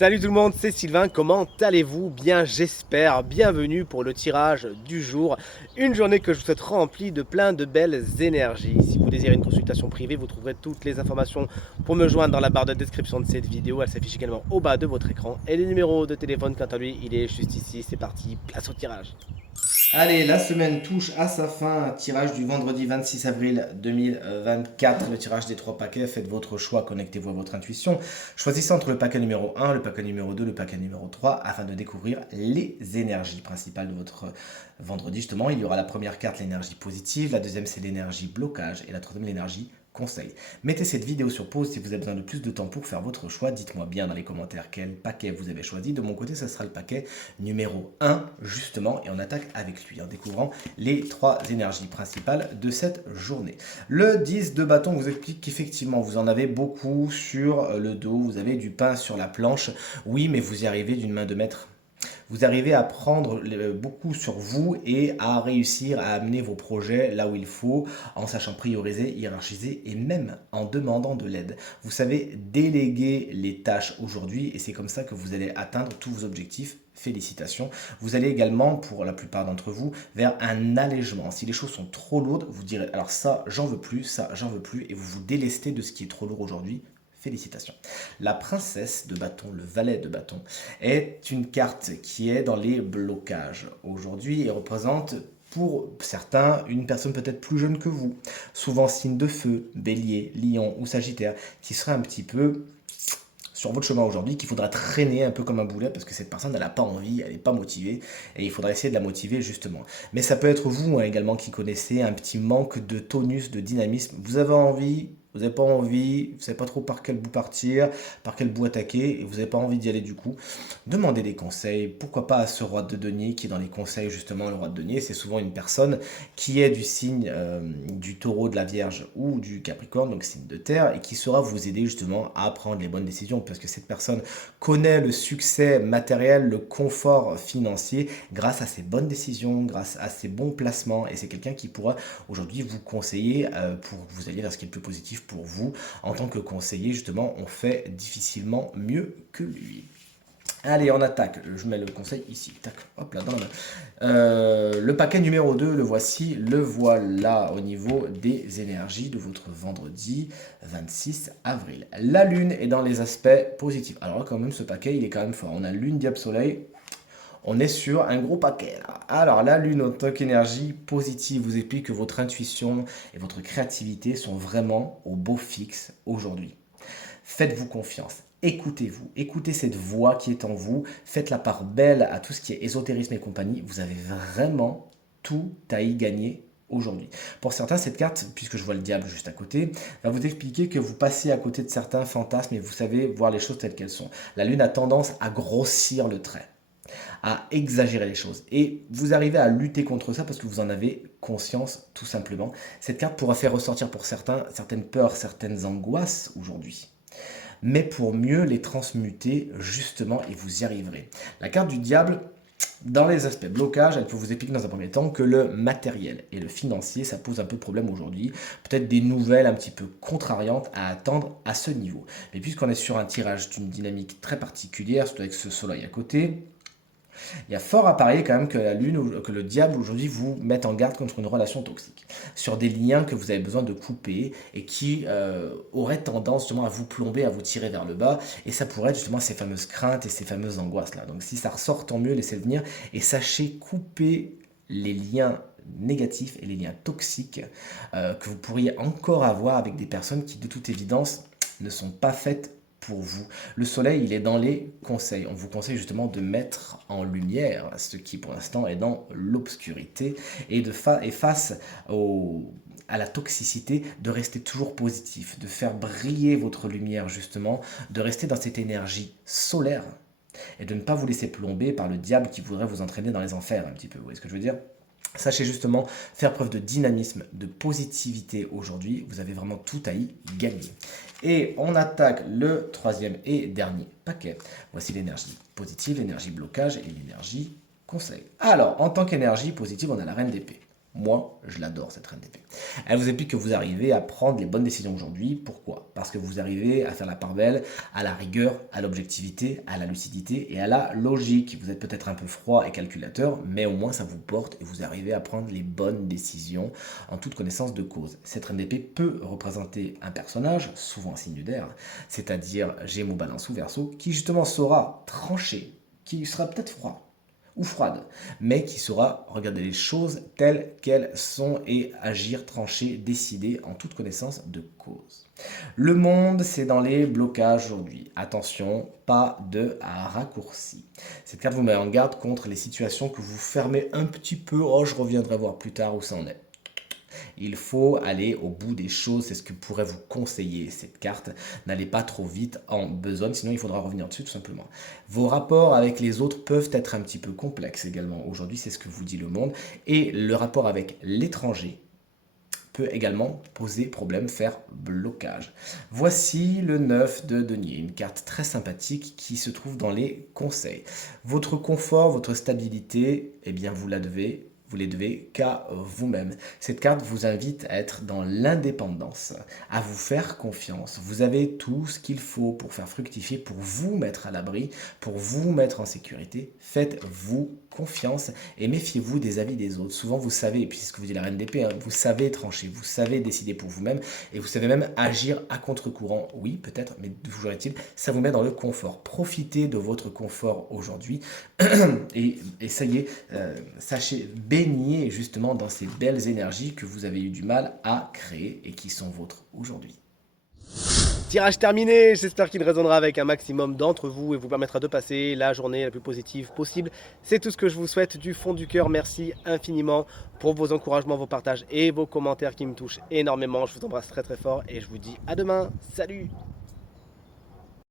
Salut tout le monde, c'est Sylvain, comment allez-vous? Bien j'espère, bienvenue pour le tirage du jour, une journée que je vous souhaite remplie de plein de belles énergies. Si vous désirez une consultation privée, vous trouverez toutes les informations pour me joindre dans la barre de description de cette vidéo, elle s'affiche également au bas de votre écran. Et le numéro de téléphone quant à lui, il est juste ici, c'est parti, place au tirage. Allez, la semaine touche à sa fin. Tirage du vendredi 26 avril 2024. Le tirage des 3 paquets. Faites votre choix, connectez-vous à votre intuition. Choisissez entre le paquet numéro 1, le paquet numéro 2, le paquet numéro 3 afin de découvrir les énergies principales de votre vendredi. Justement, il y aura la première carte, l'énergie positive. La deuxième, c'est l'énergie blocage. Et la troisième, l'énergie conseil. Mettez cette vidéo sur pause si vous avez besoin de plus de temps pour faire votre choix. Dites-moi bien dans les commentaires quel paquet vous avez choisi. De mon côté, ça sera le paquet numéro 1, justement, et on attaque avec lui en découvrant les 3 énergies principales de cette journée. Le 10 de bâton vous explique qu'effectivement, vous en avez beaucoup sur le dos, vous avez du pain sur la planche. Oui, mais vous y arrivez d'une main de maître. Vous arrivez à prendre beaucoup sur vous et à réussir à amener vos projets là où il faut, en sachant prioriser, hiérarchiser et même en demandant de l'aide. Vous savez déléguer les tâches aujourd'hui et c'est comme ça que vous allez atteindre tous vos objectifs. Félicitations. Vous allez également, pour la plupart d'entre vous, vers un allègement. Si les choses sont trop lourdes, vous direz alors ça, j'en veux plus, ça, j'en veux plus, et vous vous délestez de ce qui est trop lourd aujourd'hui. Félicitations. La princesse de bâton, le valet de bâton, est une carte qui est dans les blocages aujourd'hui et représente pour certains une personne peut-être plus jeune que vous, souvent signe de feu, bélier, lion ou sagittaire, qui serait un petit peu sur votre chemin aujourd'hui, qu'il faudra traîner un peu comme un boulet parce que cette personne elle n'a pas envie, elle n'est pas motivée et il faudra essayer de la motiver justement. Mais ça peut être vous également qui connaissez un petit manque de tonus, de dynamisme. Vous avez envie, vous n'avez pas envie, vous ne savez pas trop par quel bout partir, par quel bout attaquer, et vous n'avez pas envie d'y aller du coup. Demandez des conseils, pourquoi pas à ce roi de denier qui est dans les conseils justement, le roi de denier, c'est souvent une personne qui est du signe du taureau, de la vierge ou du capricorne, donc signe de terre, et qui saura vous aider justement à prendre les bonnes décisions, parce que cette personne connaît le succès matériel, le confort financier grâce à ses bonnes décisions, grâce à ses bons placements, et c'est quelqu'un qui pourra aujourd'hui vous conseiller pour que vous alliez vers ce qui est le plus positif pour vous. En tant que conseiller, justement, on fait difficilement mieux que lui. Allez, on attaque. Je mets le conseil ici. Tac, hop là, dans la main. Le paquet numéro 2, le voici. Le voilà au niveau des énergies de votre vendredi 26 avril. La lune est dans les aspects positifs. Alors là, quand même, ce paquet, il est quand même fort. On a lune, diable, soleil. On est sur un gros paquet là. Alors la lune en tant qu'énergie positive vous explique que votre intuition et votre créativité sont vraiment au beau fixe aujourd'hui. Faites-vous confiance. Écoutez-vous, écoutez cette voix qui est en vous, faites la part belle à tout ce qui est ésotérisme et compagnie, vous avez vraiment tout à y gagner aujourd'hui. Pour certains, cette carte, puisque je vois le diable juste à côté, va vous expliquer que vous passez à côté de certains fantasmes et vous savez voir les choses telles qu'elles sont. La lune a tendance à grossir le trait, à exagérer les choses. Et vous arrivez à lutter contre ça parce que vous en avez conscience tout simplement. Cette carte pourra faire ressortir pour certains certaines peurs, certaines angoisses aujourd'hui, mais pour mieux les transmuter justement et vous y arriverez. La carte du diable, dans les aspects blocage, elle peut vous expliquer dans un premier temps que le matériel et le financier, ça pose un peu de problème aujourd'hui. Peut-être des nouvelles un petit peu contrariantes à attendre à ce niveau. Mais puisqu'on est sur un tirage d'une dynamique très particulière, surtout avec ce soleil à côté, il y a fort à parier quand même que la lune, que le diable aujourd'hui vous mette en garde contre une relation toxique, sur des liens que vous avez besoin de couper et qui auraient tendance justement à vous plomber, à vous tirer vers le bas, et ça pourrait être justement ces fameuses craintes et ces fameuses angoisses là. Donc si ça ressort, tant mieux, laissez-le venir et sachez couper les liens négatifs et les liens toxiques que vous pourriez encore avoir avec des personnes qui de toute évidence ne sont pas faites pour vous. Le soleil, il est dans les conseils. On vous conseille justement de mettre en lumière ce qui pour l'instant est dans l'obscurité et face à la toxicité, de rester toujours positif, de faire briller votre lumière justement, de rester dans cette énergie solaire et de ne pas vous laisser plomber par le diable qui voudrait vous entraîner dans les enfers un petit peu. Vous voyez ce que je veux dire? Sachez justement faire preuve de dynamisme, de positivité aujourd'hui. Vous avez vraiment tout à y gagner. Et on attaque le troisième et dernier paquet. Voici l'énergie positive, l'énergie blocage et l'énergie conseil. Alors, en tant qu'énergie positive, on a la reine d'épée. Moi, je l'adore cette reine d'épée. Elle vous explique que vous arrivez à prendre les bonnes décisions aujourd'hui. Pourquoi? Parce que vous arrivez à faire la part belle à la rigueur, à l'objectivité, à la lucidité et à la logique. Vous êtes peut-être un peu froid et calculateur, mais au moins ça vous porte et vous arrivez à prendre les bonnes décisions en toute connaissance de cause. Cette reine d'épée peut représenter un personnage, souvent signe d'air, c'est-à-dire Gémeaux, Balance ou Verseau, qui justement saura trancher, qui sera peut-être froid ou froide, mais qui saura regarder les choses telles qu'elles sont et agir, trancher, décider en toute connaissance de cause. Le monde, c'est dans les blocages aujourd'hui. Attention, pas de raccourci. Cette carte vous met en garde contre les situations que vous fermez un petit peu. Oh, je reviendrai voir plus tard où ça en est. Il faut aller au bout des choses, c'est ce que pourrait vous conseiller cette carte. N'allez pas trop vite en besogne, sinon il faudra revenir dessus tout simplement. Vos rapports avec les autres peuvent être un petit peu complexes également. Aujourd'hui, c'est ce que vous dit le monde. Et le rapport avec l'étranger peut également poser problème, faire blocage. Voici le 9 de denier, une carte très sympathique qui se trouve dans les conseils. Votre confort, votre stabilité, eh bien vous les devez qu'à vous-même. Cette carte vous invite à être dans l'indépendance, à vous faire confiance. Vous avez tout ce qu'il faut pour faire fructifier, pour vous mettre à l'abri, pour vous mettre en sécurité. Faites-vous confiance et méfiez-vous des avis des autres. Souvent, vous savez, et puis c'est ce que vous dit la reine d'épée, hein, vous savez trancher, vous savez décider pour vous-même et vous savez même agir à contre-courant. Oui, peut-être, mais toujours est-il, ça vous met dans le confort. Profitez de votre confort aujourd'hui et ça y est, sachez, baignez justement dans ces belles énergies que vous avez eu du mal à créer et qui sont vôtres aujourd'hui. Tirage terminé, j'espère qu'il résonnera avec un maximum d'entre vous et vous permettra de passer la journée la plus positive possible. C'est tout ce que je vous souhaite du fond du cœur. Merci infiniment pour vos encouragements, vos partages et vos commentaires qui me touchent énormément. Je vous embrasse très très fort et je vous dis à demain. Salut!